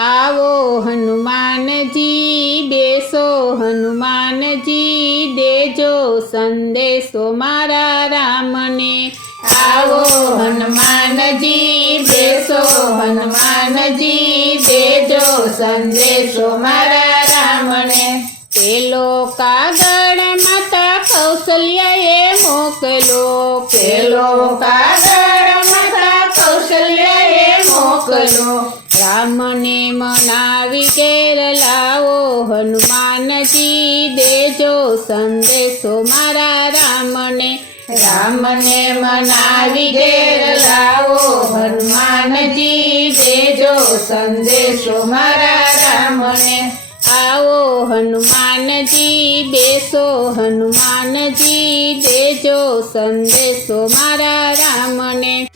आवो हनुमानजी बेसो हनुमानजी देजो संदेशो मारा रामने। आवो हनुमानजी बेसो हनुमानजी देजो संदेशो मारा रामने। पेलो कागड़ माता कौशल्याए मोकलो पेलो कागड़ माता कौशल्याए मोकलो। रामने मनावी घेर लावो हनुमानजी देजो संदेशो मारा रामने। रामने मनावी घेर लावो हनुमानजी देजो संदेशो मारा रामने। आवो हनुमानजी बेसो हनुमानजी देजो संदेशो मारा रामने।